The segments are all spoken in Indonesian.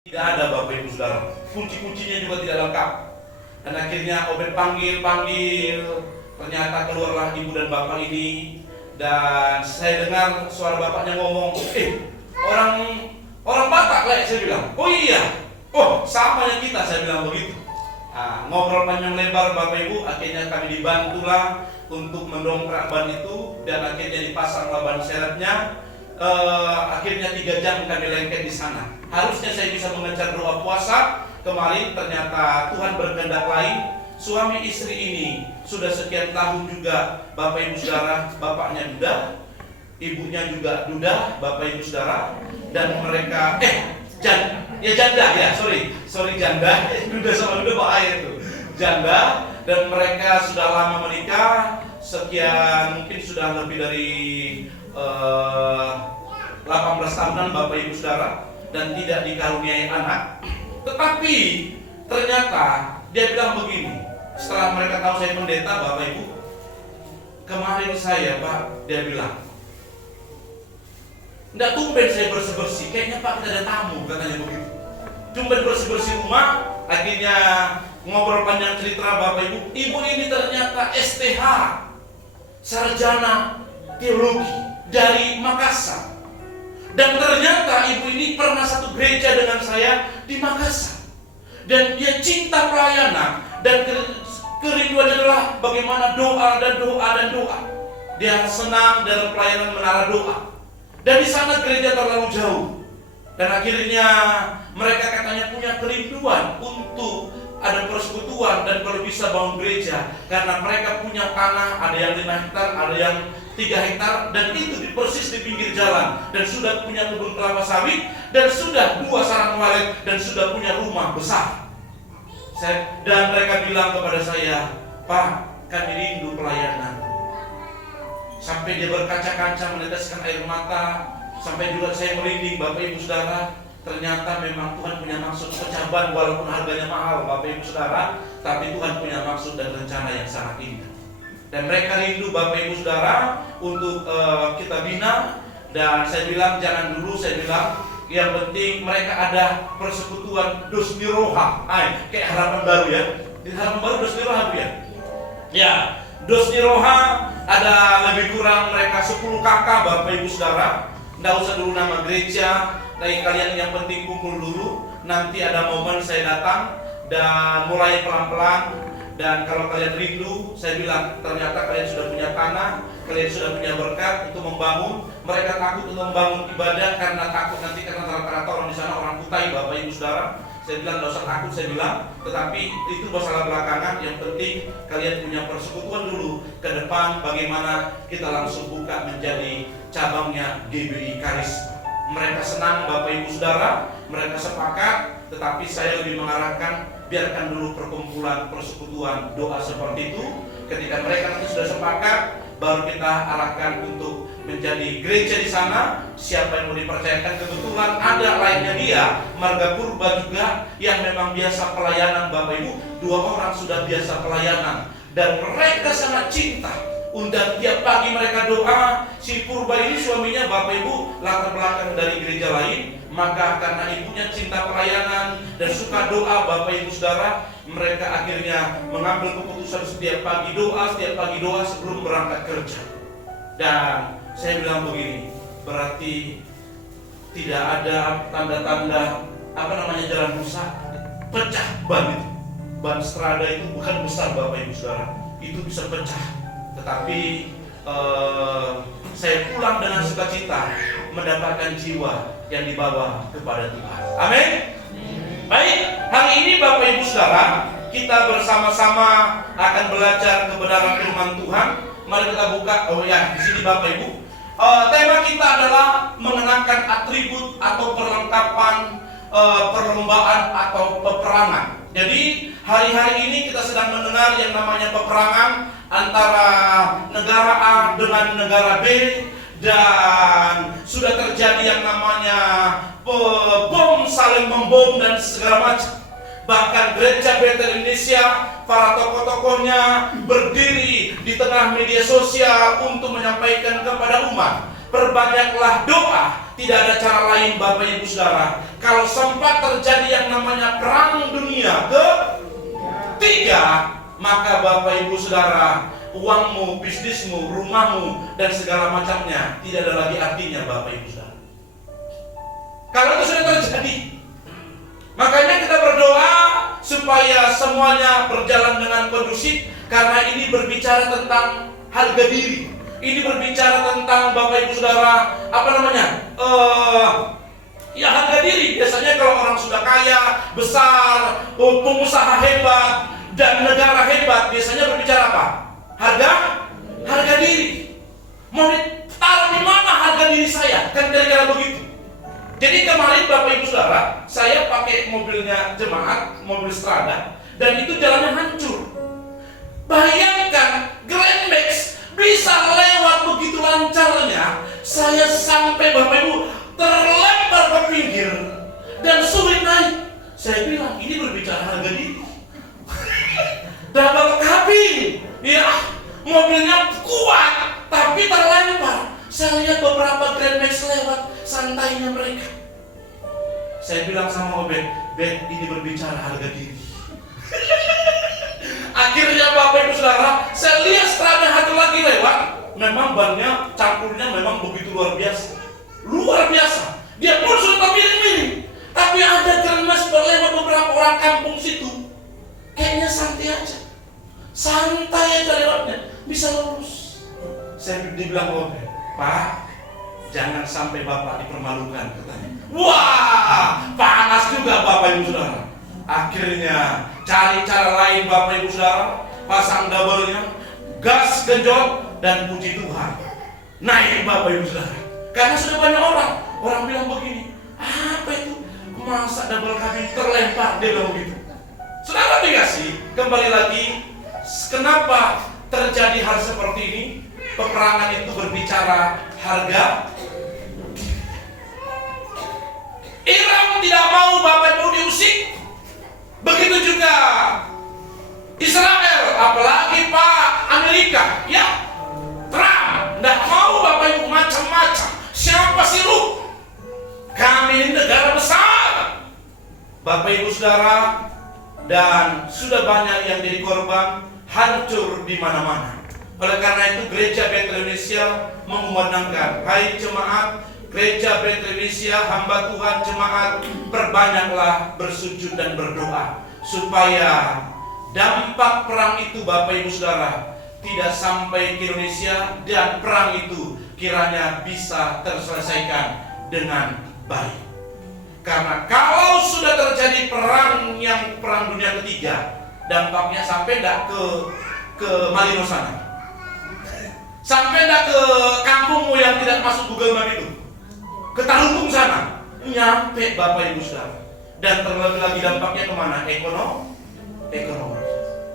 Tidak ada Bapak Ibu Saudara. Kunci-kuncinya juga tidak lengkap. Dan akhirnya Obed panggil. Ternyata keluarlah ibu dan bapak ini. Dan saya dengar suara bapaknya ngomong, orang Batak lah, saya bilang. Oh iya, oh sama yang kita, saya bilang begitu. Nah, ngobrol panjang lebar Bapak Ibu, akhirnya kami dibantulah untuk mendongkrak ban itu. Dan akhirnya dipasanglah ban serepnya. Akhirnya 3 jam kami lengket di sana. Harusnya saya bisa mengejar doa puasa. Kemarin ternyata Tuhan berkehendak lain. Suami istri ini sudah sekian tahun juga Bapak Ibu Saudara, bapaknya duda, ibunya juga duda, Bapak Ibu Saudara, dan mereka janda, duda sama duda bahaya itu, janda, dan mereka sudah lama menikah, sekian mungkin sudah lebih dari 18 tahunan Bapak Ibu Saudara, dan tidak dikaruniai anak. Tetapi ternyata dia bilang begini, setelah mereka tahu saya pendeta, Bapak Ibu, kemarin saya Pak, dia bilang, enggak tumben saya bersih-bersih, kayaknya Pak kita ada tamu, katanya begitu. Tumben bersih-bersih rumah. Akhirnya ngobrol panjang cerita Bapak Ibu, ibu ini ternyata STH, sarjana teologi dari Makassar. Dan ternyata ibu ini pernah satu gereja dengan saya di Makassar. Dan dia cinta pelayanan, dan kerinduannya adalah bagaimana doa. Dia senang dalam pelayanan menara doa. Dan di sana gereja terlalu jauh. Dan akhirnya mereka katanya punya kerinduan untuk ada persekutuan dan kalau bisa bangun gereja. Karena mereka punya tanah, ada yang 5 hektar, ada yang 3 hektar, dan itu persis di pinggir jalan. Dan sudah punya kebun kelapa sawit, dan sudah 2 sarang walet, dan sudah punya rumah besar. Dan mereka bilang kepada saya, Pak, kami rindu pelayanan. Sampai dia berkaca-kaca meneteskan air mata. Sampai juga saya merinding, Bapak Ibu Saudara. Ternyata memang Tuhan punya maksud pecah ban, walaupun harganya mahal Bapak Ibu Saudara. Tapi Tuhan punya maksud dan rencana yang sangat indah. Dan mereka rindu Bapak Ibu Saudara untuk kita bina. Dan saya bilang jangan dulu, saya bilang yang penting mereka ada persekutuan Dosniroha. Kayak harapan baru ya. Di harapan baru Dosniroha Bu ya. Ya, Dosniroha ada lebih kurang mereka 10 kakak Bapak Ibu Saudara. Nggak usah dulu nama gereja. Kalian yang penting kumpul dulu. Nanti ada momen saya datang dan mulai pelan-pelan. Dan kalau kalian rindu, saya bilang ternyata kalian sudah punya tanah, kalian sudah punya berkat untuk membangun. Mereka takut untuk membangun ibadah karena takut nanti karena rata-rata orang di sana orang Kutai, Bapak Ibu Saudara. Saya bilang tidak usah takut, saya bilang, tetapi itu masalah belakangan. Yang penting kalian punya persekutuan dulu. Ke depan bagaimana kita langsung buka menjadi cabangnya GBI Karisma. Mereka senang Bapak Ibu Saudara, mereka sepakat, tetapi saya lebih mengarahkan biarkan dulu perkumpulan persekutuan doa seperti itu. Ketika mereka nanti sudah sepakat, baru kita arahkan untuk menjadi gereja di sana. Siapa yang mau dipercayakan, kebetulan ada lainnya dia, Marga Purba juga yang memang biasa pelayanan Bapak Ibu. 2 orang sudah biasa pelayanan dan mereka sangat cinta. Undang tiap pagi mereka doa. Si Purba ini suaminya Bapak Ibu latar belakang dari gereja lain. Maka karena ibunya cinta pelayanan dan suka doa Bapak Ibu Saudara, mereka akhirnya mengambil keputusan setiap pagi doa sebelum berangkat kerja. Dan saya bilang begini, berarti tidak ada tanda-tanda jalan rusak, pecah ban itu. Ban strada itu bukan besar Bapak Ibu Saudara, itu bisa pecah. Tetapi saya pulang dengan sukacita mendapatkan jiwa yang dibawa kepada Tuhan. Amin. Baik, hari ini Bapak Ibu Saudara, kita bersama-sama akan belajar kebenaran firman Tuhan. Mari kita buka. Di sini Bapak Ibu. Tema kita adalah mengenakan atribut atau perlengkapan perlombaan atau peperangan. Jadi hari-hari ini kita sedang mendengar yang namanya peperangan antara negara A dengan negara B, dan sudah terjadi yang namanya bom, saling membom dan segala macam. Bahkan gereja Bethel Indonesia, para tokoh-tokohnya berdiri di tengah media sosial untuk menyampaikan kepada umat perbanyaklah doa. Tidak ada cara lain Bapak Ibu Saudara. Kalau sempat terjadi yang namanya perang dunia ketiga, maka Bapak Ibu Saudara, uangmu, bisnismu, rumahmu, dan segala macamnya tidak ada lagi artinya Bapak Ibu Saudara. Kalau itu sudah terjadi, makanya kita berdoa supaya semuanya berjalan dengan kondusif, karena ini berbicara tentang harga diri. Ini berbicara tentang Bapak Ibu Saudara, harga diri. Biasanya kalau orang sudah kaya, besar, pengusaha hebat, dan negara hebat, biasanya berbicara apa? Harga diri. Mau ditaruh di mana harga diri saya? Kan kira-kira begitu. Jadi kemarin Bapak Ibu Saudara, saya pakai mobilnya jemaat, mobil Strada, dan itu jalannya hancur. Bayangkan Grand Max bisa lewat begitu lancarnya, saya sampai Bapak Ibu terlempar ke pinggir dan sulit naik. Saya bilang ini berbicara harga diri. Double cabin, ya, mobilnya kuat tapi terlempar. Saya lihat beberapa Grand Max lewat, santainya mereka. Saya bilang sama Obed, "Bed, ini berbicara harga diri." Akhirnya Bapak Ibu Saudara, saya lihat Strada satu lagi lewat. Memang bannya, campurnya memang begitu luar biasa. Luar biasa. Dia pun sudah termiring-miring. Tapi ada Grand Max berlewat beberapa orang kampung situ. Kayaknya santai aja. Santai aja lewatnya, bisa lurus. Saya dibilang Obed, "Pak, jangan sampai Bapak dipermalukan," katanya. Wah, panas juga Bapak Ibu Saudara. Akhirnya cari cara lain Bapak Ibu Saudara, pasang double-nya, gas genjot, dan puji Tuhan, naik Bapak Ibu Saudara. Karena sudah banyak orang bilang begini, "Apa itu? Masa double cabin terlempar?" Dia bilang begitu. Saudara dikasih, kembali lagi, kenapa terjadi hal seperti ini? Peperangan itu berbicara harga. Iran tidak mau Bapak Ibu diusik. Begitu juga Israel, apalagi Pak Amerika, ya, Trump tidak mau Bapak Ibu macam-macam. Siapa sih lu? Kami ini negara besar, Bapak Ibu Saudara, dan sudah banyak yang jadi korban, hancur di mana-mana. Oleh karena itu Gereja Betel Indonesia mengumandangkan, "Hai jemaat Gereja Betel Indonesia, hamba Tuhan jemaat, perbanyaklah bersujud dan berdoa supaya dampak perang itu Bapak Ibu Saudara tidak sampai ke Indonesia, dan perang itu kiranya bisa terselesaikan dengan baik. Karena kalau sudah terjadi perang dunia ketiga, dampaknya sampai tidak ke Malino sana, sampai tidak ke kampungmu yang tidak masuk Google Map itu, ke Tarunggung sana, nyampe Bapak Ibu Saudara. Dan terlebih lagi dampaknya kemana? Ekonomi.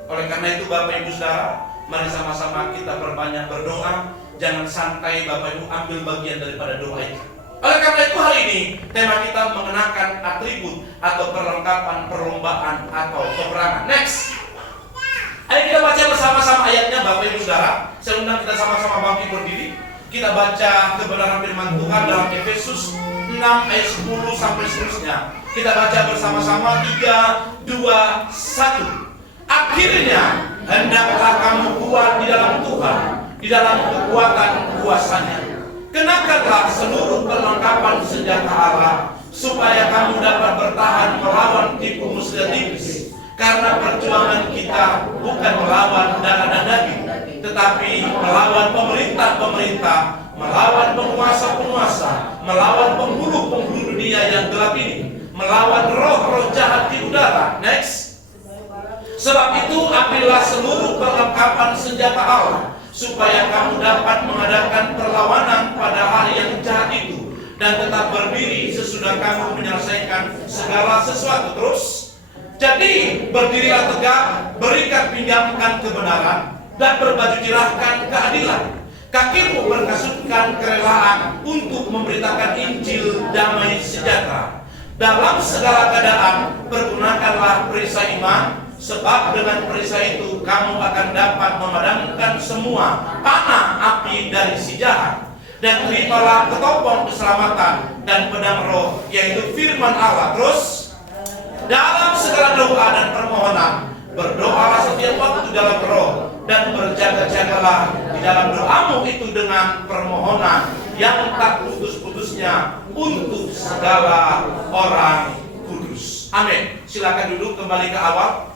Oleh karena itu Bapak Ibu Saudara, mari sama-sama kita berbanyak berdoa. Jangan santai Bapak Ibu, ambil bagian daripada doa itu. Oleh karena itu hari ini tema kita mengenakan atribut atau perlengkapan perlombaan atau peperangan. Next, ayo kita baca bersama-sama ayatnya Bapak Ibu Saudara. Saya undang kita sama-sama bangkit berdiri. Kita baca kebenaran firman Tuhan dalam Efesus 6 ayat 10 sampai seterusnya. Kita baca bersama-sama 3, 2, 1. Akhirnya hendaklah kamu kuat di dalam Tuhan, di dalam kekuatan kuasanya. Kenakanlah seluruh perlengkapan senjata Allah, supaya kamu dapat bertahan melawan tipu muslihat iblis. Karena perjuangan kita bukan melawan darah dan daging, tetapi melawan pemerintah-pemerintah, melawan penguasa-penguasa, melawan penghulu-penghulu dunia yang gelap ini, melawan roh-roh jahat di udara. Next. Sebab itu ambillah seluruh perlengkapan senjata Allah, supaya kamu dapat mengadakan perlawanan pada hari yang jahat itu, dan tetap berdiri sesudah kamu menyelesaikan segala sesuatu. Terus, jadi berdirilah tegak, berikat pinggangkan kebenaran, dan berbaju jirahkan keadilan. Kakimu berkasutkan kerelaan untuk memberitakan Injil damai sejahtera. Dalam segala keadaan pergunakanlah perisai iman, sebab dengan perisai itu kamu akan dapat memadamkan semua panah api dari si jahat. Dan terimalah ketopong keselamatan dan pedang roh, yaitu firman Allah. Terus, dalam segala doa dan permohonan, berdoalah setiap waktu dalam roh, dan berjaga-jagalah di dalam doamu itu dengan permohonan yang tak putus-putusnya untuk segala orang kudus. Amin. Silakan duduk, kembali ke awal.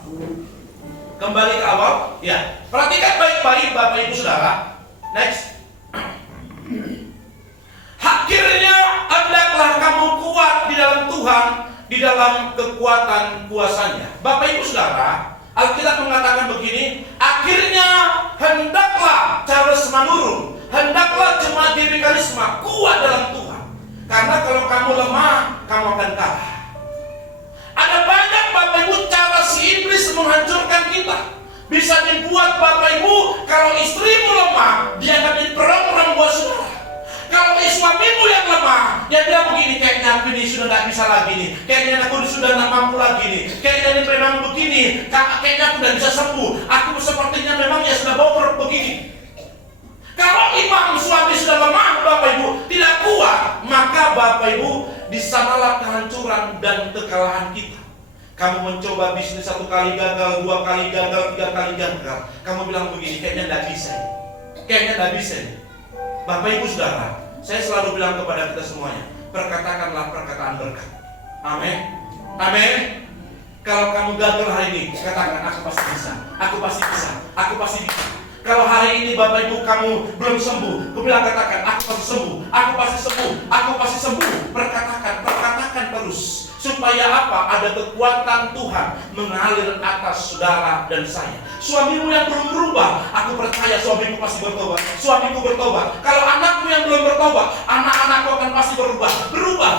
Kembali ke awal. Ya, perhatikan baik-baik Bapak Ibu Saudara. Next. Akhirnya hendaklah kamu kuat di dalam Tuhan, di dalam kekuatan kuasanya. Bapak Ibu Saudara, Alkitab mengatakan begini, akhirnya hendaklah Charles Manurung, hendaklah jemaat GBI Karisma kuat dalam Tuhan. Karena kalau kamu lemah, kamu akan kalah. Ada banyak Bapak Ibu cara si iblis menghancurkan kita. Bisa dibuat Bapak Ibu, kalau istrimu lemah, dia akan jadi perang buat saudara. Kalau suamimu yang lemah, dia bilang begini, kayaknya aku ini sudah tidak bisa lagi nih, kayaknya aku sudah tidak mampu lagi nih, kayaknya ini memang begini, kayaknya aku tidak bisa sembuh, aku sepertinya memang ya sudah bobrok begini. Kalau imam suami sudah lemah Bapak Ibu, tidak kuat, maka Bapak Ibu, di sanalah kehancuran dan kekalahan kita. Kamu mencoba bisnis 1 kali gagal, 2 kali gagal, 3 kali gagal, kamu bilang begini, kayaknya tidak bisa, kayaknya tidak bisa. Bapak Ibu Saudara, saya selalu bilang kepada kita semuanya, perkatakanlah perkataan berkat. Amin. Amin. Kalau kamu gagal hari ini, katakan aku pasti bisa, aku pasti bisa, aku pasti bisa. Kalau hari ini Bapak Ibu kamu belum sembuh, aku bilang katakan aku pasti sembuh, aku pasti sembuh, aku pasti sembuh. Perkatakan terus. Supaya apa? Ada kekuatan Tuhan mengalir atas saudara dan saya. Suamimu yang belum berubah, aku percaya suamimu pasti bertobat. Suamiku bertobat. Kalau anakmu yang belum bertobat, anak-anakku akan pasti berubah. Berubah.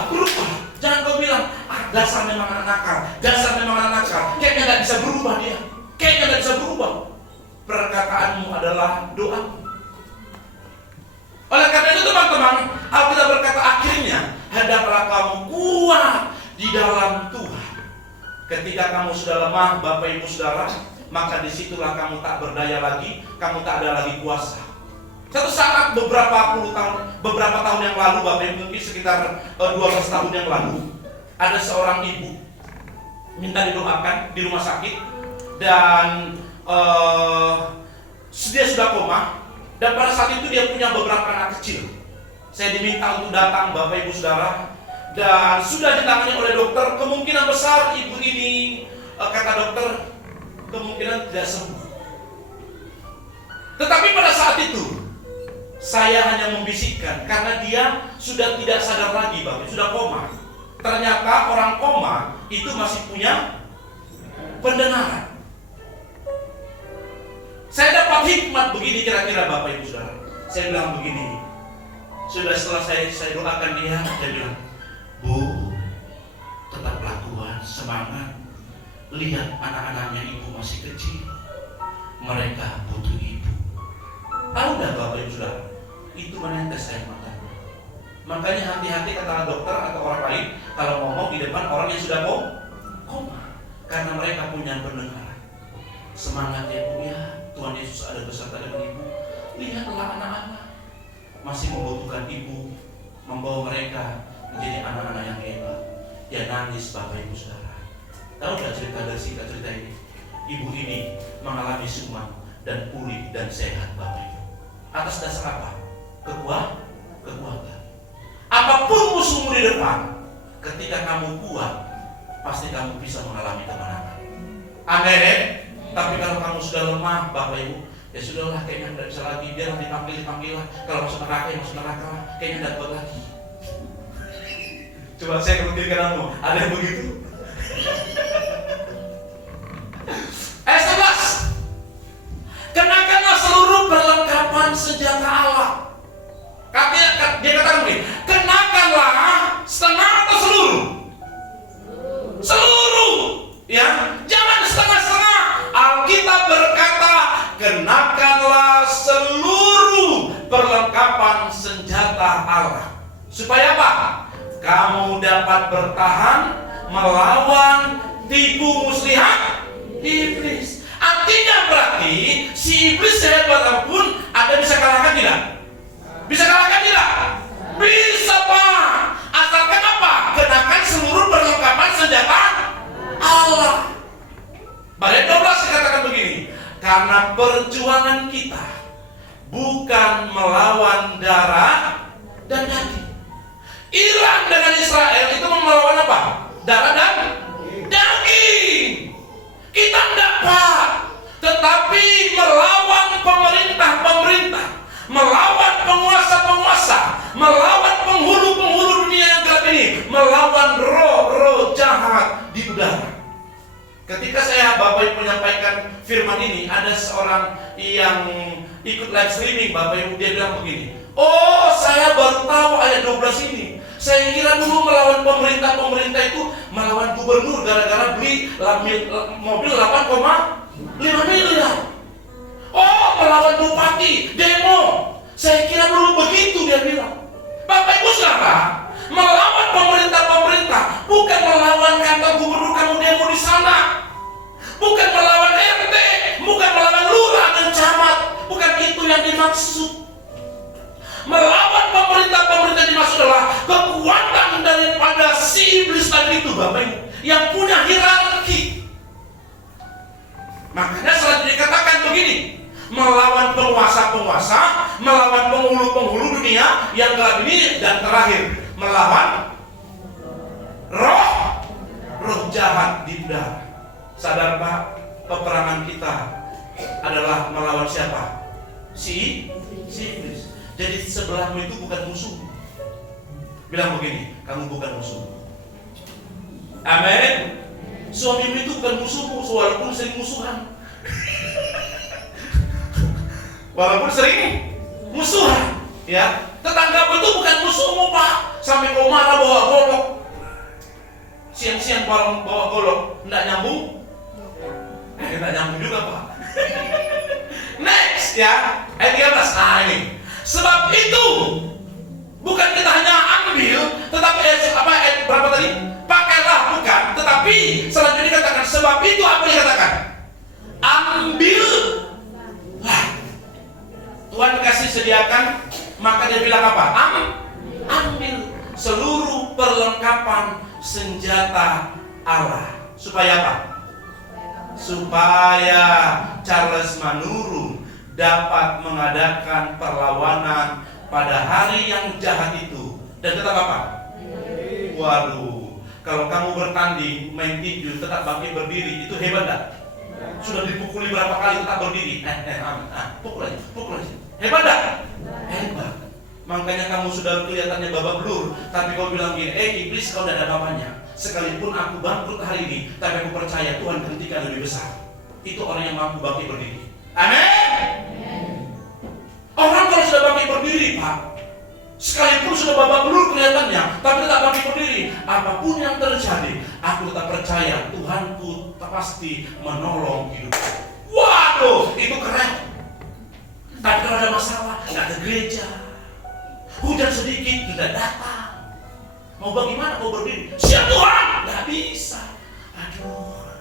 Jangan kau bilang, dasar memang anak nakal, dasar memang anak nakal. Kayaknya tidak bisa berubah dia. Kayaknya tidak bisa berubah. Perkataanmu adalah doamu. Oleh karena itu teman-teman, Alkitab berkata akhirnya hendaklah kamu kuat di dalam Tuhan. Ketika kamu sudah lemah Bapak Ibu Saudara, maka disitulah kamu tak berdaya lagi, kamu tak ada lagi kuasa. Satu saat beberapa tahun yang lalu, Bapak Ibu, mungkin sekitar 12 tahun yang lalu, ada seorang ibu minta didoakan di rumah sakit, dan dia sudah koma, dan pada saat itu dia punya beberapa anak kecil. Saya diminta untuk datang Bapak Ibu Saudara, dan sudah ditangani oleh dokter. Kemungkinan besar ibu ini, kata dokter, kemungkinan tidak sembuh. Tetapi pada saat itu saya hanya membisikkan, karena dia sudah tidak sadar lagi, Bapak, sudah koma. Ternyata orang koma itu masih punya pendengaran. Saya dapat hikmat begini kira-kira Bapak Ibu Saudara. Saya bilang begini, sudah setelah saya doakan dia, saya bilang, Bu, tetaplah kuat, semangat. Lihat anak-anaknya ibu masih kecil, mereka butuh ibu. Tahu nggak Bapak Ibu Saudara, itu menetes air mata. Makanya hati-hati kata dokter atau orang lain kalau ngomong di depan orang yang sudah koma, karena mereka punya pendengaran. Semangat ya Bu ya, Tuhan Yesus ada beserta dengan ibu. Lihatlah anak-anak masih membutuhkan ibu, membawa mereka menjadi anak-anak yang hebat. Dia nangis Bapak Ibu Saudara. Tahu gak cerita dari singkat cerita ini? Ibu ini mengalami suman dan pulih dan sehat Bapak Ibu. Atas dasar apa? Kekuatan. Apapun musuhmu di depan, ketika kamu kuat, pasti kamu bisa mengalami kemenangan. Amin. Tapi kalau kamu sudah lemah Bapak Ibu, ya sudahlah, kayaknya tidak bisa lagi. Biarlah dipanggil lah. Kalau masuk neraka ya masuk neraka lah. Kayaknya tidak kuat lagi. Coba saya kemudian kamu, ada yang begitu? Ayat 11. Kenakanlah seluruh perlengkapan senjata Allah. Dia katakan begini, kenakanlah setengah atau seluruh? Seluruh. Ya, jangan setengah-setengah. Alkitab berkata, kenakanlah seluruh perlengkapan senjata Allah. Supaya apa? Kamu dapat bertahan melawan tipu muslihat iblis. Artinya berarti si iblis sehebat apapun, Anda bisa kalahkan tidak? Bisa kalahkan tidak? Karena perjuangan kita bukan melawan darah dan daging. Iran dengan Israel itu melawan apa? Darah dan daging. Kita tidak, Pak. Tetapi melawan pemerintah-pemerintah, melawan penguasa-penguasa, melawan penghulu-penghulu dunia yang gelap ini, melawan roh-roh jahat di udara. Ketika saya Bapak Ibu menyampaikan firman ini, ada seorang yang ikut live streaming, Bapak Ibu, dia bilang begini, oh saya baru tahu ayat 12 ini. Saya kira dulu melawan pemerintah itu melawan gubernur gara-gara beli mobil 8,5 miliar. Oh, melawan bupati, demo. Saya kira dulu begitu dia bilang. Bapak Ibu saudara, melawan pemerintah bukan melawan kantor gubernur kamu demo di sana. Bukan melawan RT, bukan melawan lurah dan camat. Bukan itu yang dimaksud. Melawan pemerintah dimaksud adalah kekuatan daripada si iblis tadi itu, Bapak Ibu, yang punya hierarki. Makanya selanjutnya dikatakan begini, melawan penguasa-penguasa, melawan penghulu-penghulu dunia yang gelap ini, dan terakhir melawan roh jahat di udara. Sadar Pak, peperangan kita adalah melawan siapa? Si iblis. Jadi sebelahmu itu bukan musuh. Bilang begini, kamu bukan musuh. Amin. Suamimu itu bukan musuhmu, walaupun sering musuhan. Walaupun sering musuhan, ya. Tetanggamu itu bukan musuhmu, Pak. Sampai kau marah bawa golok. Siang-siang bawa golok, enggak nyambung. Enggak nyambung juga, Pak. Next, ya. Ayat 13. Nah, ini. Sebab itu bukan kita hanya ambil, tetapi ayat berapa tadi? Pakailah, bukan, tetapi selanjutnya dikatakan sebab itu apa yang dikatakan? Ambillah. Tuhan kasih sediakan, maka dia bilang apa? Ambil seluruh perlengkapan senjata Allah. Supaya apa? Supaya Charles Manurung dapat mengadakan perlawanan pada hari yang jahat itu. Dan tetap apa? Waduh, kalau kamu bertanding main tinju tetap bangkit berdiri, itu hebat tak? Sudah dipukuli berapa kali tetap berdiri? Pukul aja. Hebat tak? Hebat. Makanya kamu sudah kelihatannya babak belur, tapi kau bilang gini, iblis kau tidak ada apa-apanya. Sekalipun aku bangkrut hari ini, tapi aku percaya Tuhan hentikan lebih besar. Itu orang yang mampu bangkit berdiri. Amin. Orang kalau sudah bangkit berdiri, Pak, sekalipun sudah babak belur kelihatannya, tapi tetap bangkit berdiri. Apapun yang terjadi, aku tetap percaya Tuhanku pasti menolong hidupku. Waduh, itu keren. Tapi kalau ada masalah, nggak ada gereja, hujan sedikit tidak datang, mau bagaimana kau berdiri? Siap Tuhan, nggak bisa. Aduh,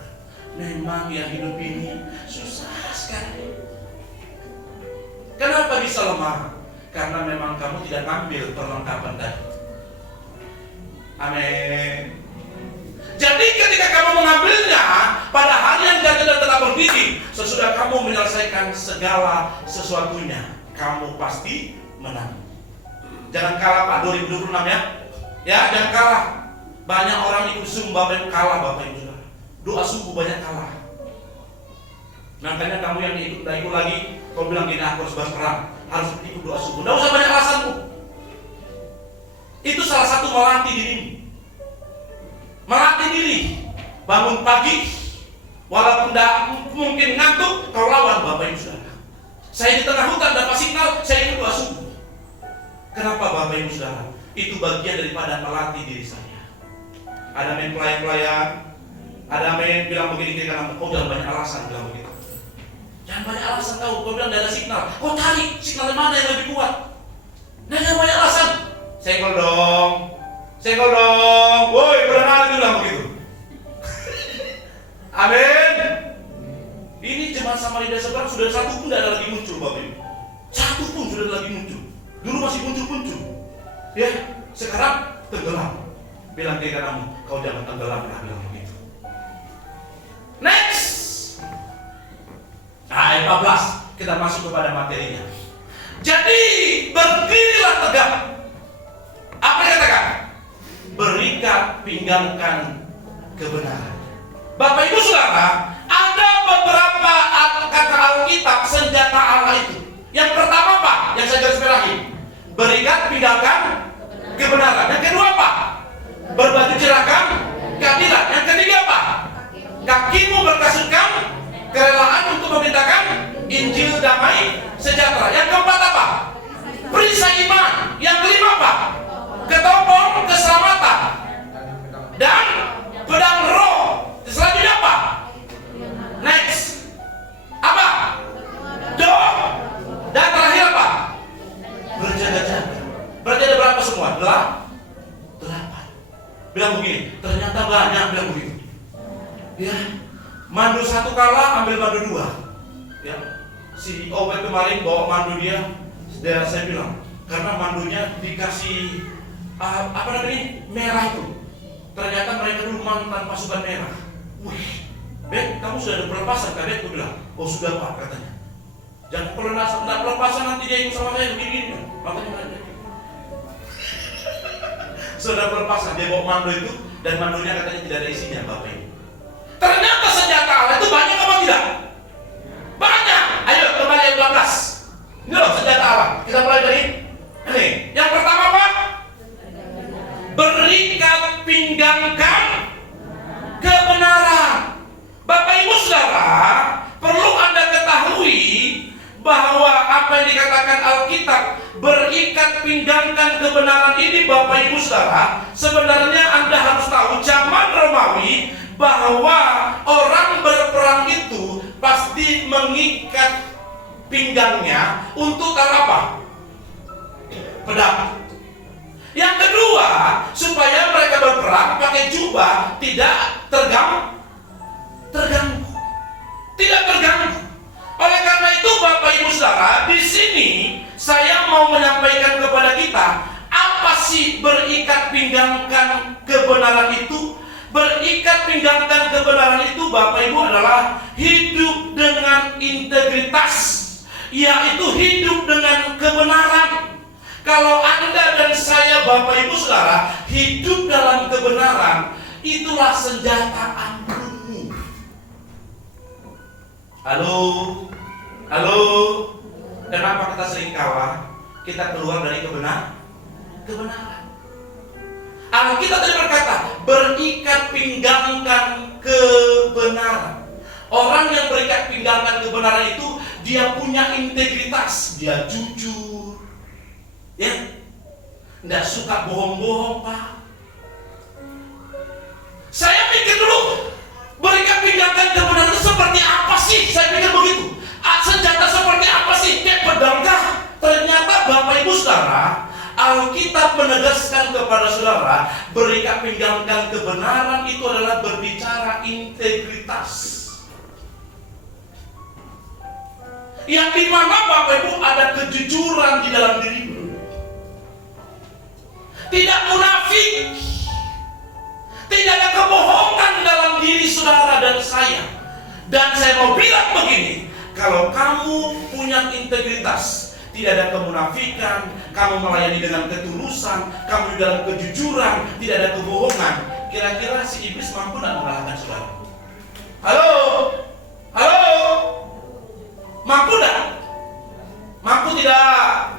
memang ya hidup ini susah sekali. Kenapa bisa lemah? Karena memang kamu tidak ambil perlengkapan tadi. Amin. Jadi ketika kamu mengambilnya pada hari yang jaga dan tetap berdiri, sesudah kamu menyelesaikan segala sesuatunya, kamu pasti menang. Jangan kalah Pak 2026 ya. Ya, jangan kalah. Banyak orang ikut Zoom Bapak Ibu kalah, Bapak Ibu Saudara. Doa subuh banyak kalah. Makanya kamu yang ikut lagi, kau bilang gini, aku harus berperang, harus ikut doa subuh. Tidak usah banyak alasanmu. Itu salah satu melatih dirimu. Melatih diri. Bangun pagi, walaupun tidak mungkin ngantuk, kau lawan Bapak Ibu Saudara. Saya di tengah hutan dapat signal, saya ikut doa subuh. Kenapa Bapak Ibu Saudara? Itu bagian daripada melatih diri saya. Ada main pelayan-pelayan, ada main bilang begini karena kau jangan banyak alasan bilang begitu. Jangan banyak alasan kau bilang tidak ada signal. Kau cari signal mana yang lebih kuat. Jangan banyak alasan. Senggol dong, woi berenang itu bilang begitu. Amin. Ini jemaat Samaria sekarang sudah satu pun tidak ada lagi muncul Bapak Ibu. Satu pun sudah lagi muncul. Dulu masih muncul. Ya, sekarang tenggelam. Bilang ke kamu, kau jangan tenggelam, bilang begitu. Next. Nah, ayat 14. Kita masuk kepada materinya. Jadi berdirilah tegak. Apa yang katakan? Berikat pinggangkan kebenaran. Bapak Ibu Saudara, ada beberapa kata Alkitab senjata Allah itu. Yang pertama apa? Yang saya garis bawahi. Berikat pinggangkan kebenaran. Yang kedua apa? Berbaju jerahkan keadilan. Yang ketiga apa? Kakimu berkasutkan kerelaan untuk memberitakan Injil damai sejahtera. Yang keempat apa? Perisai iman. Yang kelima apa? Ketopong keselamatan dan pedang roh. Selanjutnya apa? Next apa? Doa. Dan terakhir apa? Berjaga-jaga. Berarti ada berapa semua? 8. Bilang begini, ternyata banyak. Bilang begitu. Ya, mandu 1 kalah, ambil mandu 2. Ya, si Obed kemarin bawa mandu dia. Dan saya bilang, karena mandunya dikasih apa namanya, merah itu. Ternyata mereka dulu mantan pasukan merah. Wih, Bet, kamu sudah ada pelepasan kan? Bet, aku bilang, oh sudah Pak, katanya. Jangan kalau tidak pelepasan nanti dia ikut sama saya begini. Makanya mereka sudah pelepasan, dia bawa mandu itu. Dan mandunya katanya tidak ada isinya, Bapak Ibu. Ternyata senjata Allah itu banyak apa tidak? Banyak. Ayo kembali ayat 12. Ini loh senjata Allah. Kita mulai dari ini. Yang pertama apa? Berikat pinggangkan kebenaran. Bapak Ibu Saudara, perlu Anda ketahui bahwa apa yang dikatakan Alkitab berikat pinggangkan kebenaran ini, Bapak Ibu Saudara, sebenarnya Anda harus tahu zaman Romawi bahwa orang berperang itu pasti mengikat pinggangnya untuk apa? Pedang. Yang kedua, supaya mereka berperang pakai jubah tidak terganggu. Tidak terganggu. Oleh karena itu Bapak Ibu Saudara, di sini saya mau menyampaikan kepada kita, apa sih berikat pinggangkan kebenaran itu? Berikat pinggangkan kebenaran itu, Bapak Ibu, adalah hidup dengan integritas, yaitu hidup dengan kebenaran. Kalau Anda dan saya, Bapak Ibu Saudara, hidup dalam kebenaran, itulah senjata ampuhmu. Halo, kenapa kita sering kalah? Kita keluar dari kebenaran. Alkitab tadi berkata, berikat pinggangkan kebenaran. Orang yang berikat pinggangkan kebenaran itu, dia punya integritas, dia jujur, ya, tidak suka bohong-bohong, Pak. Saya pikir dulu, berikat pinggangkan kebenaran itu seperti apa sih? Saya pikir begitu. Senjata seperti apa sih? Kayak pedangkah? Ternyata Bapak Ibu Saudara, Alkitab menegaskan kepada saudara, berikat pinggangkan kebenaran itu adalah berbicara integritas. Yang dimana Bapak Ibu ada kejujuran di dalam dirimu. Tidak munafik. Tidak ada kebohongan dalam diri saudara dan saya. Dan saya mau bilang begini, kalau kamu punya integritas, tidak ada kemunafikan, kamu melayani dengan ketulusan, kamu di dalam kejujuran, tidak ada kebohongan, kira-kira si iblis mampu tidak mengalahkan saudara? Halo, mampu tidak? Mampu tidak?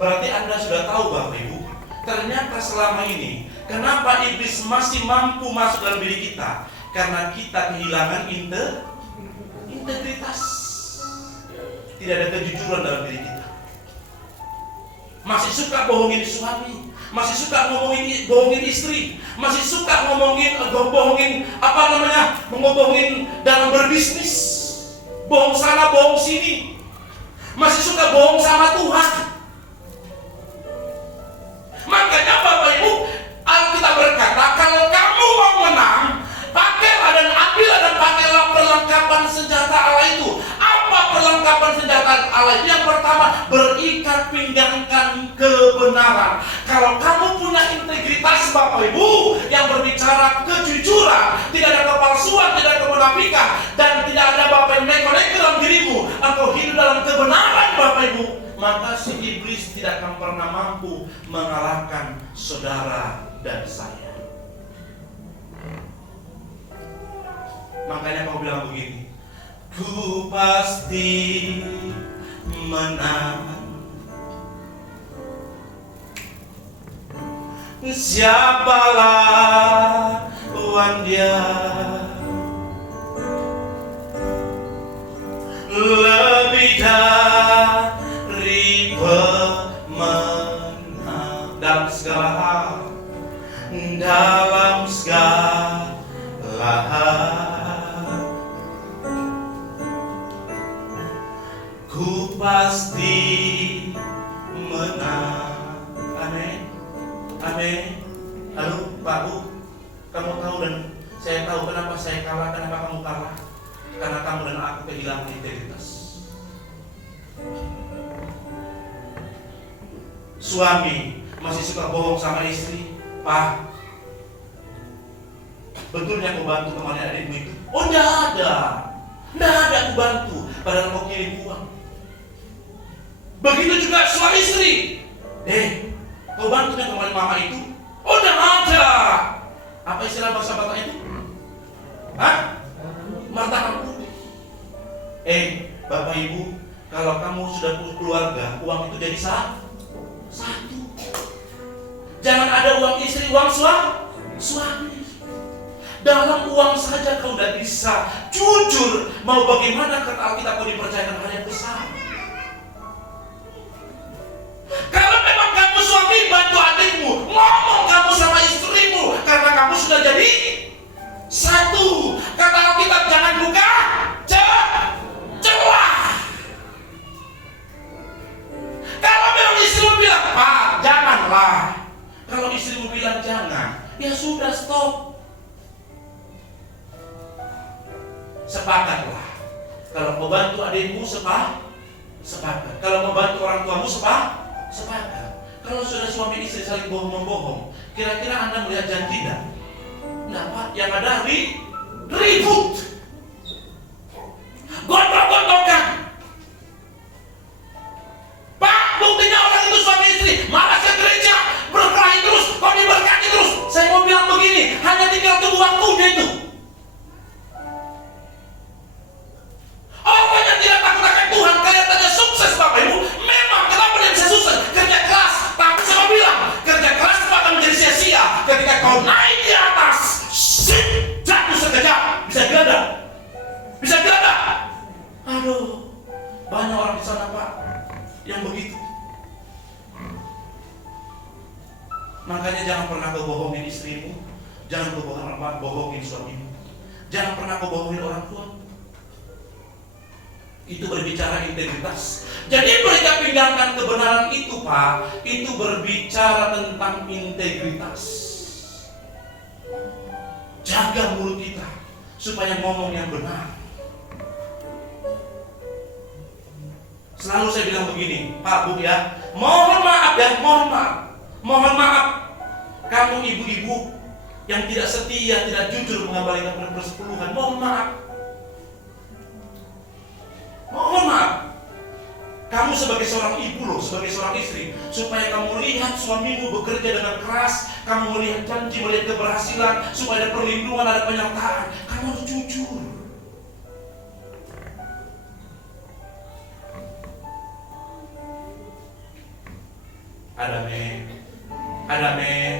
Berarti Anda sudah tahu Bapak Ibu, ternyata selama ini kenapa iblis masih mampu masuk dalam diri kita? Karena kita kehilangan integritas. Tidak ada kejujuran dalam diri kita. Masih suka bohongin suami, masih suka bohongin istri, masih suka bohongin dalam berbisnis, bohong sana, bohong sini, masih suka bohong sama Tuhan. Makanya Bapak Ibu, Alkitab berkata, kalau kamu mau menang, pakailah dan ambillah dan pakailah perlengkapan senjata Allah itu. Apa perlengkapan senjata Allah itu? Yang pertama, berikat pinggangkan kebenaran. Kalau kamu punya integritas Bapak Ibu, yang berbicara kejujuran, tidak ada kepalsuan, tidak ada menafikan dan tidak ada Bapak yang neko-neko dalam dirimu, engkau hidup dalam kebenaran Bapak Ibu, maka si iblis tidak akan pernah mampu mengalahkan saudara dan saya. Makanya kau bilang begini, ku pasti menang. Siapalah lawan dia, lebih dari pemenang dalam segala hal, dalam segala hal. Ku pasti menang. Amin. Amin. Halo Pak Bu, kamu tahu dan saya tahu kenapa saya kalah, kenapa kamu kalah? Karena kamu dan aku kehilangan integritas. Suami masih suka bohong sama istri. Pak, betulnya aku bantu kemarin adikmu itu? Oh, enggak ada aku bantu, padahal mau kirim uang. Begitu juga suami istri. Kau bantu kan kemarin mama itu? Oh, enggak ada. Apa istilah bahasa Batak itu? Hah? Martabat putih. Bapak Ibu, kalau kamu sudah keluarga, uang itu jadi satu. Jangan ada uang istri, uang suami. Dalam uang saja kau tidak bisa jujur. Mau bagaimana kata Alkitab kau dipercayakan hal yang besar? Kalau memang kamu suami, bantu adikmu, ngomong kamu sama istrimu, karena kamu sudah jadi satu. Kata Alkitab, jangan buka celah. Kalau memang istrimu bilang, Pak, janganlah. Kalau istrimu bilang jangan, ya sudah, stop. Sepakatlah. Kalau mau bantu adikmu, sepakat. Kalau mau bantu orang tuamu, sepakat. Kalau sudah suami istri saling bohong-membohong, kira-kira Anda melihat janji tidak? Enggak, Pak. Yang ada ribut, gontok-gontokan. Pak, buktinya orang itu suami istri malas ke gereja, berkelahi terus, kok diberkati terus. Saya mau bilang begini, hanya tinggal tunggu waktunya itu. Orang yang tidak takut akan Tuhan kelihatannya sukses Bapak Ibu. Memang kenapa dia bisa sukses? Kerja keras. Tapi saya bilang, kerja keras itu akan menjadi sia-sia ketika kau naik di atas, jatuh sekejap, bisa geledak. Aduh, banyak orang di sana Pak yang begitu. Makanya jangan pernah kau bohongin istrimu, jangan kau bohongin suamimu, jangan pernah kau bohongin orang tua. Itu berbicara integritas. Jadi mereka pindahkan kebenaran itu Pak, itu berbicara tentang integritas. Jaga mulut kita supaya ngomong yang benar. Selalu saya bilang begini, Pak Bu ya, mohon maaf. Mohon maaf. Kamu ibu-ibu yang tidak setia, tidak jujur mengembalikan persepuluhan, mohon maaf. Kamu sebagai seorang ibu loh, sebagai seorang istri, supaya kamu lihat suamimu bekerja dengan keras, kamu melihat janji, melihat keberhasilan, supaya ada perlindungan, ada penyertaan, kamu harus jujur. Ada men.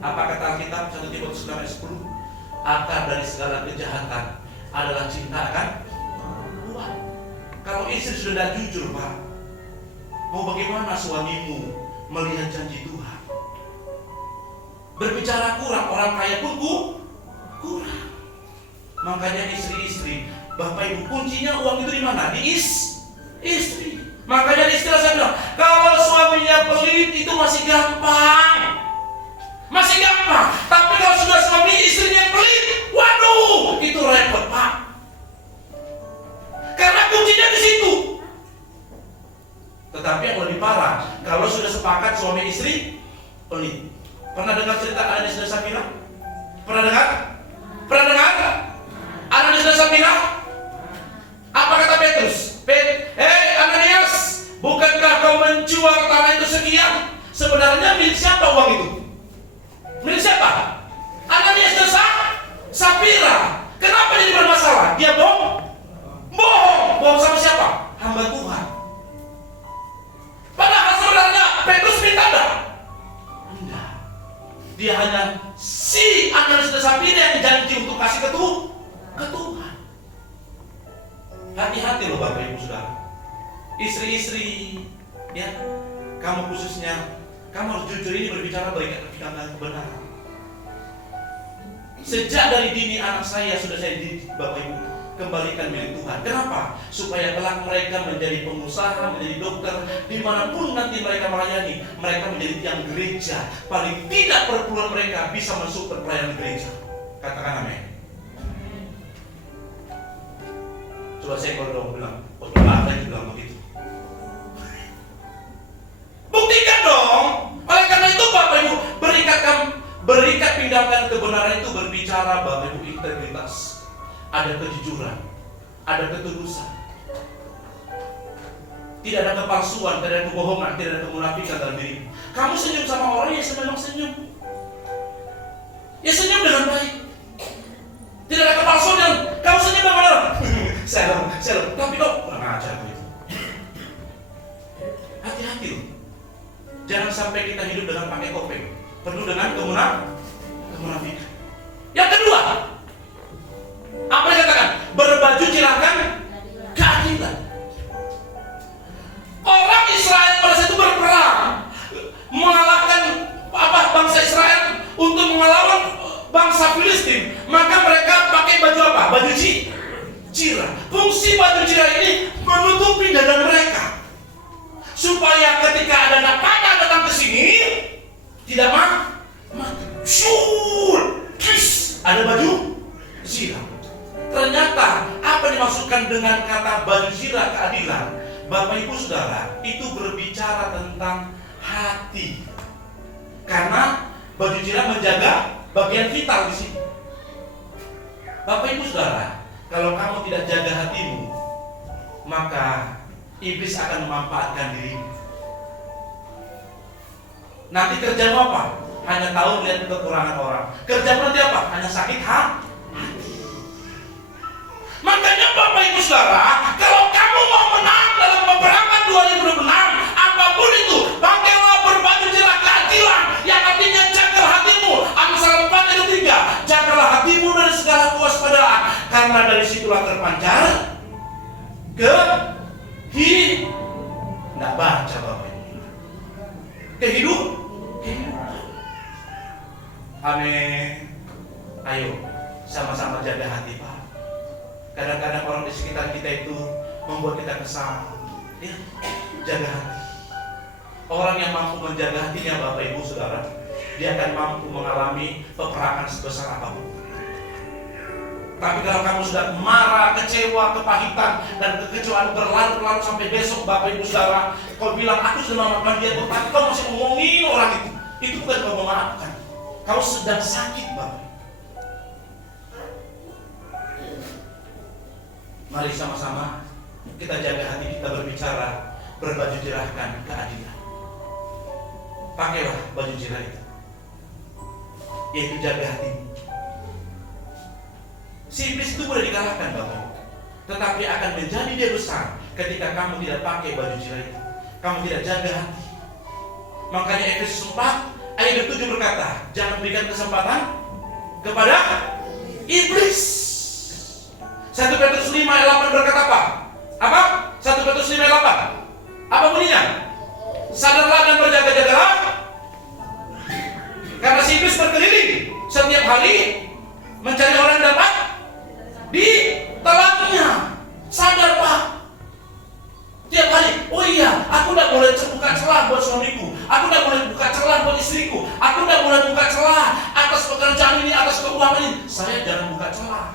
Apa kata Alkitab 1 Timotius 9:10? Akar dari segala kejahatan adalah cinta kan? Kalau istri sudah tidak jujur Pak, mau bagaimana suamimu melihat janji Tuhan? Berbicara kurang, orang kaya pun kurang. Makanya istri-istri, Bapak Ibu, kuncinya uang itu di mana? Di istri. Makanya di istilah saya bilang, kalau suaminya pelit itu masih gampang. Tapi kalau sudah suami istrinya pelit, waduh, itu repot Pak. Karena kuncinya di situ. Tetapi yang lebih parah, kalau sudah sepakat suami istri pelit. Pernah dengar cerita Ananias dan Safira? Pernah dengar? Ananias Sebenarnya milik siapa uang itu? Milik siapa? Ananias dan Safira. Kenapa jadi bermasalah? Dia bohong. Bohong sama siapa? Hamba Tuhan. Padahal sebenarnya Petrus minta enggak? Enggak. Dia hanya si Ananias dan Safira yang janji untuk kasih ke Tuhan. Hati-hati loh Bapak Ibu Saudara. Istri-istri, ya, kamu khususnya, kamu harus jujur ini berbicara berikan kebenaran. Sejak dari dini anak saya sudah saya didik Bapak Ibu, kembalikan milik Tuhan. Kenapa? Supaya kelak mereka menjadi pengusaha, menjadi dokter, dimanapun nanti mereka melayani, mereka menjadi tiang gereja. Paling tidak perpuluhan mereka bisa masuk ke pelayanan gereja. Katakan amin. Coba saya kalau dong bilang, oh apa yang bilang begitu? Buktikan dong. Oleh karena itu Bapak Ibu, berikat pindahkan kebenaran itu berbicara Bapak Ibu integritas, ada kejujuran, ada ketulusan, tidak ada kepalsuan, tidak ada kebohongan, tidak ada kemunafikan dalam diri. Kamu senyum sama orang ya memang senyum, ya senyum dengan baik, tidak ada kepalsuan dan kamu senyum dengan orang. Saya tapi kok kurang ajar begitu. Hati-hati loh, jangan sampai kita hidup dengan pakai kopeng, penuh dengan kemunafikan. Yang kedua, apa yang dikatakan? Berbaju cirahkan keadilan. Orang Israel pada saat itu berperang, mengalahkan bangsa Israel untuk melawan bangsa Filistin. Maka mereka pakai baju apa? Baju cirah. Fungsi baju cirah ini menutupi dada mereka, supaya ketika ada panah datang ke sini tidak mati. Ada baju cirah. Ternyata apa dimaksudkan dengan kata baju cirah keadilan? Bapak Ibu Saudara, itu berbicara tentang hati. Karena baju cirah menjaga bagian vital di sini. Bapak Ibu Saudara, kalau kamu tidak jaga hatimu, maka iblis akan memanfaatkan dirimu. Nanti kerjamu apa? Hanya tahu lihat kekurangan orang. Kerjamu nanti apa? Hanya sakit hati. Makanya Bapak Ibu Saudara, kalau kamu mau menang dalam peperangan 2026, apapun itu, pakailah berbaju cirah keadilan, yang artinya jaga hatimu. Amsal 4 ayat 3, jagalah hatimu dari segala kewaspadaan, karena dari situlah terpancar nggak baca Bapak Ibu. Kehidupan. Amin. Ayo sama-sama jaga hati Pak. Kadang-kadang orang di sekitar kita itu membuat kita kesal. Ya, jaga hati. Orang yang mampu menjaga hatinya Bapak Ibu Saudara, dia akan mampu mengalami peperangan sebesar apapun. Tapi kalau kamu sudah marah, kecewa, kepahitan, dan kekecewaan berlarut-larut sampai besok Bapak Ibu Saudara, kau bilang aku sudah memaafkan dia, tapi kau masih ngomongin orang itu bukan kau memaafkan. Kau sedang sakit Bapak. Mari sama-sama kita jaga hati kita berbicara, berbaju cirahkan keadilan. Pakailah baju cirah itu, yaitu jaga hatimu. Si iblis itu boleh dikalahkan Bapak, tetapi akan menjadi dia besar ketika kamu tidak pakai baju cirah itu. Kamu tidak jaga hati. Makanya Efesus 4 ayat 7 berkata, jangan berikan kesempatan kepada iblis. 1 Petrus 5 ayat 8 berkata apa? Apa? 1 Petrus 5 ayat 8. Apa bunyinya? Sadarlah dan berjaga-jagalah, karena si iblis berkeliling setiap hari mencari orang yang dapat ditelannya. Sadar Pak. Tiap hari, oh iya, aku tidak boleh buka celah buat suamiku, aku tidak boleh buka celah buat istriku, aku tidak boleh buka celah atas pekerjaan ini, atas keuangan ini. Saya jangan buka celah.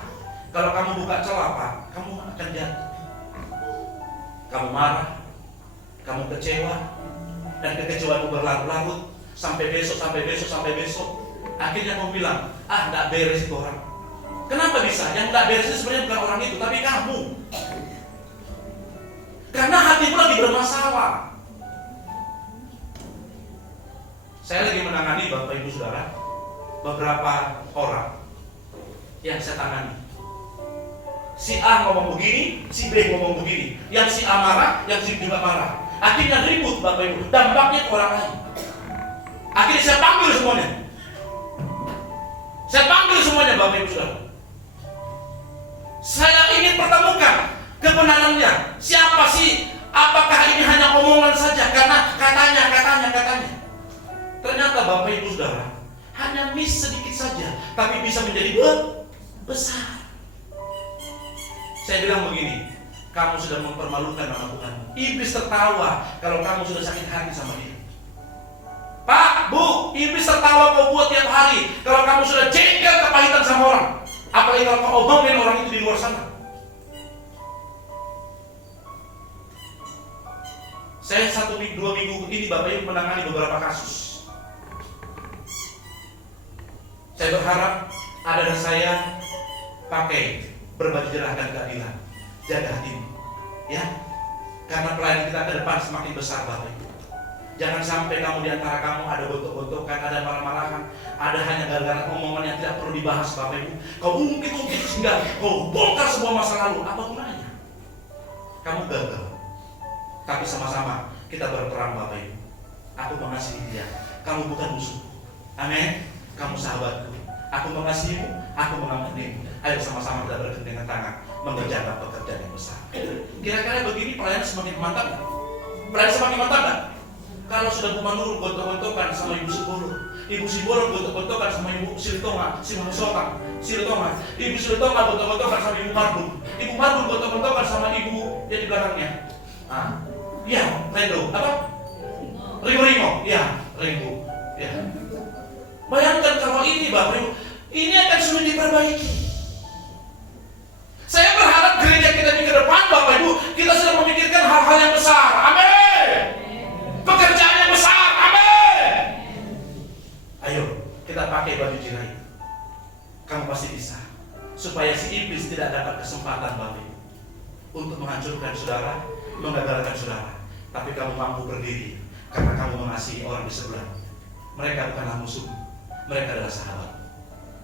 Kalau kamu buka celah Pak, kamu akan jatuh. Kamu marah, kamu kecewa, dan kekecewaanmu berlarut-larut sampai besok. Akhirnya kamu bilang, tidak beres itu orang. Kenapa bisa? Yang tidak beres itu sebenarnya bukan orang itu, tapi kamu. Karena hatimu lagi bermasalah. Saya lagi menangani Bapak Ibu Saudara beberapa orang yang saya tangani. Si A ngomong begini, si B ngomong begini. Yang si A marah, yang si B juga marah. Akhirnya ribut Bapak Ibu, dampaknya ke orang lain. Akhirnya saya panggil semuanya. Saya panggil semuanya Bapak Ibu Saudara. Saya ingin pertemukan kebenarannya. Siapa sih? Apakah ini hanya omongan saja? Karena katanya. Ternyata Bapak Ibu Saudara, hanya miss sedikit saja, tapi bisa menjadi besar. Saya bilang begini, kamu sudah mempermalukan nama Tuhan. Iblis tertawa kalau kamu sudah sakit hati sama dia. Pak, Bu, iblis tertawa kau buat tiap hari kalau kamu sudah jengkel kepahitan sama orang. Apalagi kalau kau omongin orang itu di luar sana. Saya 1-2 minggu ini Bapak Ibu menangani beberapa kasus. Saya berharap ada dan saya pakai berbaju jerah dan keadilan. Jaga hatimu, ya. Karena pelayanan kita ke depan semakin besar Bapak Ibu. Jangan sampai kamu di antara kamu ada gontok-gontokan, ada marah-marahan, ada hanya gara-gara omongan yang tidak perlu dibahas Bapak Ibu. Kau ungkit-ungkit sehingga kau bongkar sebuah masa lalu. Apa gunanya? Kamu gagal. Tapi sama-sama kita berperang Bapak Ibu. Aku mengasihi dia, kamu bukan musuh. Amin. Kamu sahabatku. Aku mengasihimu, aku mengampunimu. Ayo sama-sama kita bergandengan tangan mengerjakan pekerjaan yang besar. Kira-kira begini pelayanan semakin mantap gak? Pelayanan semakin mantap gak? Kalau sudah Bu Manurul gontok-gontokan sama Ibu Sibolo, Ibu Sibolo gontok-gontokan sama Ibu Silitonga, si Manusoka, Silitonga, Ibu Silitonga gontok-gontokan sama Ibu Marbun, Ibu Marbun gontok-gontokan sama Ibu yang di belakangnya. Iya, Rendo, apa? Ringo, iya, Ringo, ya. Bayangkan kalau ini Bapak Ibu, ini akan sulit diperbaiki. Saya berharap gereja kita di ke depan Bapak Ibu, kita sudah memikirkan hal-hal yang besar. Amin. Pekerjaan yang besar. Amin. Ayo kita pakai baju tirai. Kamu pasti bisa. Supaya si iblis tidak dapat kesempatan Bapak Ibu untuk menghancurkan saudara, menggagalkan saudara. Tapi kamu mampu berdiri karena kamu mengasihi orang di sebelah. Mereka bukanlah musuh, mereka adalah sahabat.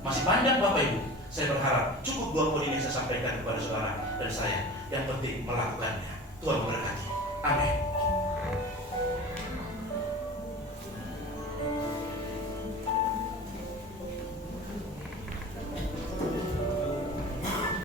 Masih panjang Bapak Ibu. Saya berharap cukup 2 poin yang saya sampaikan kepada saudara dan saya. Yang penting melakukannya. Tuhan memberkati. Amin.